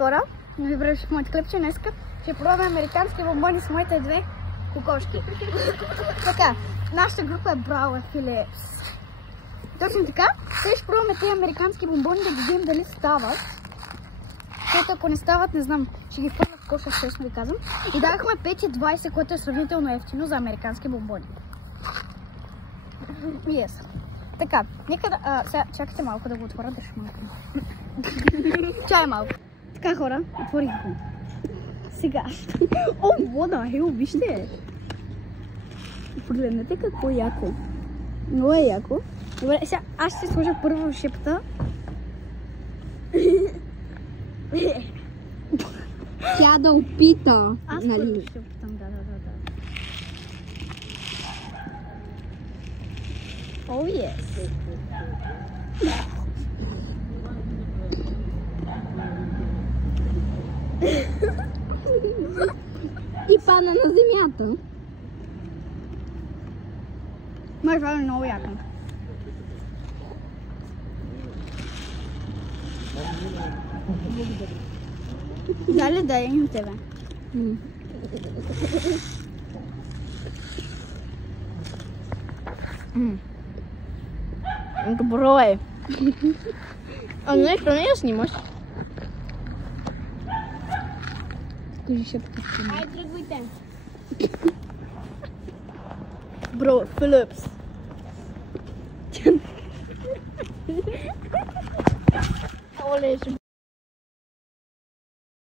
хора, ви връщах в моите клипче. Днеска ще пробваме американски бомбони с моите две кокошки. Така, нашата група е Браво Филипс. Точно така, сега ще пробваме тези американски бомбони да ги видим дали стават. Защото ако не стават, не знам, ще ги впърна в коша, честно ви казвам. И дахме 5,20, което е сравнително ефтино за американски бомбони. Yes. Така, нека да... сега, чакайте малко да го отворя, да шумам. Чай малко. Така, хора, отворих го. Сега. О, вода, хел, вижте. Погледнете какво яко. Много е яко. Добре, сега аз ще сложа първо шепта. Тя да опита. Аз първо ще опитам, да. О, yes. И падна на земята. Май, това е много яко. Дали да имам тебе. Добро е. А нещо не я снимаш. Кажи шепка. Ай, тръгвайте. Бро, Филипс. Оле,